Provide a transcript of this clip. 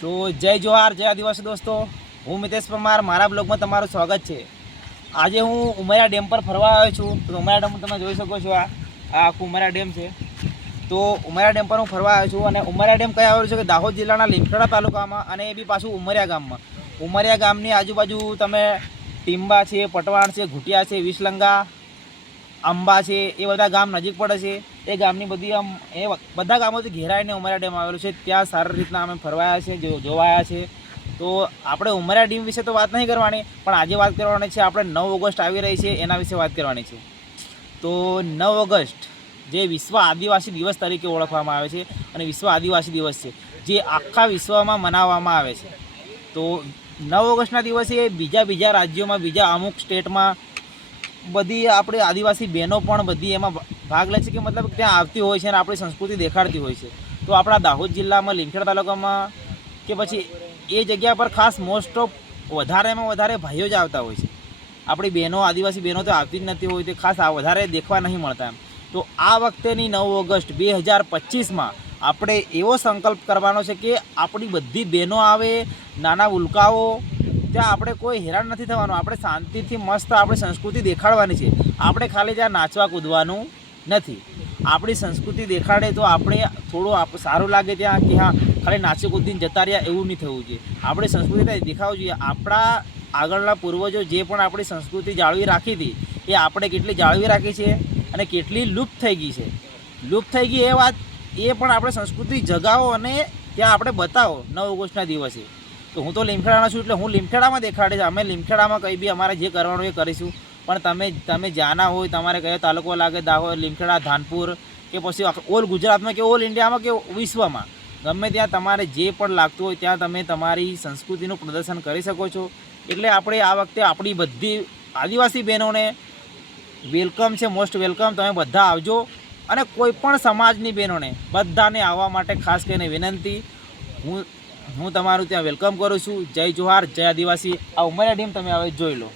તો જય જોહાર, જય આદિવાસી દોસ્તો. હું મિતેશ પરમાર, મારા બ્લોગમાં તમારું સ્વાગત છે. આજે હું ઉમરિયા ડેમ પર ફરવા આવ્યો છું. તો ઉમરિયા ડેમ તમે જોઈ શકો છો આ આખું ઉમરા ડેમ છે. તો ઉમરિયા ડેમ પર હું ફરવા આવ્યો છું અને ઉમરા ડેમ કયા આવ્યો છે કે દાહોદ જિલ્લાના લીમખેડા તાલુકામાં અને એ બી પાછું ઉમરિયા ગામમાં. ઉમરિયા ગામની આજુબાજુ તમે ટીંબા છે, પટવાણ છે, ઘૂટિયા છે, વિસલંગા અંબા છે, એ બધા ગામ નજીક પડે છે. એ ગામની બધી આમ, એ બધા ગામોથી ઘેરાઈને ઉમરા ડેમ આવેલું છે. ત્યાં સારી રીતના અમે ફરવાયા છે જોવાયા છે. તો આપણે ઉમરા ડેમ વિશે તો વાત નહીં કરવાની, પણ આજે વાત કરવાની છે, આપણે નવ ઓગસ્ટ આવી રહી છે, એના વિશે વાત કરવાની છે. તો નવ ઓગસ્ટ, જે વિશ્વ આદિવાસી દિવસ તરીકે ઓળખવામાં આવે છે અને વિશ્વ આદિવાસી દિવસ છે, જે આખા વિશ્વમાં મનાવવામાં આવે છે. તો નવ ઓગસ્ટના દિવસે બીજા બીજા રાજ્યોમાં, બીજા અમુક સ્ટેટમાં બધી આપણે આદિવાસી બહેનો પણ બધી એમાં ભાગ લે છે કે મતલબ ત્યાં આવતી હોય છે અને આપણી સંસ્કૃતિ દેખાડતી હોય છે. તો આપણા દાહોદ જિલ્લામાં લીમખેડ તાલુકામાં કે પછી એ જગ્યા પર ખાસ મોસ્ટ ઓફ વધારેમાં વધારે ભાઈઓ જ આવતા હોય છે. આપણી બહેનો, આદિવાસી બહેનો તો આવતી જ નથી હોય તે ખાસ આ વધારે દેખવા નહીં મળતા એમ. તો આ વખતેની નવ ઓગસ્ટ બે હજાર પચીસમાં આપણે એવો સંકલ્પ કરવાનો છે કે આપણી બધી બહેનો આવે, નાના ઉલ્કાઓ ત્યાં આપણે કોઈ હેરાન નથી થવાનું, આપણે શાંતિથી મસ્ત આપણી સંસ્કૃતિ દેખાડવાની છે. આપણે ખાલી ત્યાં નાચવા કૂદવાનું નથી. આપણી સંસ્કૃતિ દેખાડે તો આપણે થોડું સારું લાગે ત્યાં કે હા, ખાલી નાચી કૂદીને જતા રહ્યા, એવું નહીં થવું જોઈએ. આપણી સંસ્કૃતિ દેખાવું જોઈએ. આપણા આગળના પૂર્વજો જે પણ આપણી સંસ્કૃતિ જાળવી રાખી હતી, એ આપણે કેટલી જાળવી રાખી છે અને કેટલી લુપ્ત થઈ ગઈ છે. લુપ્ત થઈ ગઈ એ વાત એ પણ આપણે સંસ્કૃતિ જગાવો અને ત્યાં આપણે બતાવો નવ ઓગસ્ટના દિવસે. તો હું તો લીમખેડાનો છું એટલે હું લીમખેડામાં દેખાડીશ અમે લીમખેડામાં કંઈ બી અમારે જે કરવાનું એ કરીશું. પણ તમે તમે જાના હોય, તમારે કયો તાલુકો લાગે, દાહોદ, લીમખેડા, ધાનપુર કે પછી ઓલ ગુજરાતમાં કે ઓલ ઇન્ડિયામાં કે વિશ્વમાં. ગમે ત્યાં તમારે જે પણ લાગતું હોય ત્યાં તમે તમારી સંસ્કૃતિનું પ્રદર્શન કરી શકો છો. એટલે આપણે આ વખતે આપણી બધી આદિવાસી બહેનોને વેલકમ છે, મોસ્ટ વેલકમ. તમે બધા આવજો. અને કોઈ પણ સમાજની બહેનોને બધાને આવવા માટે ખાસ કરીને વિનંતી. હું હું તમારું ત્યાં વેલકમ કરું છું. જય જોહાર, જય આદિવાસી. આ ઉમરિયા ડેમ તમે હવે જોઈ લો.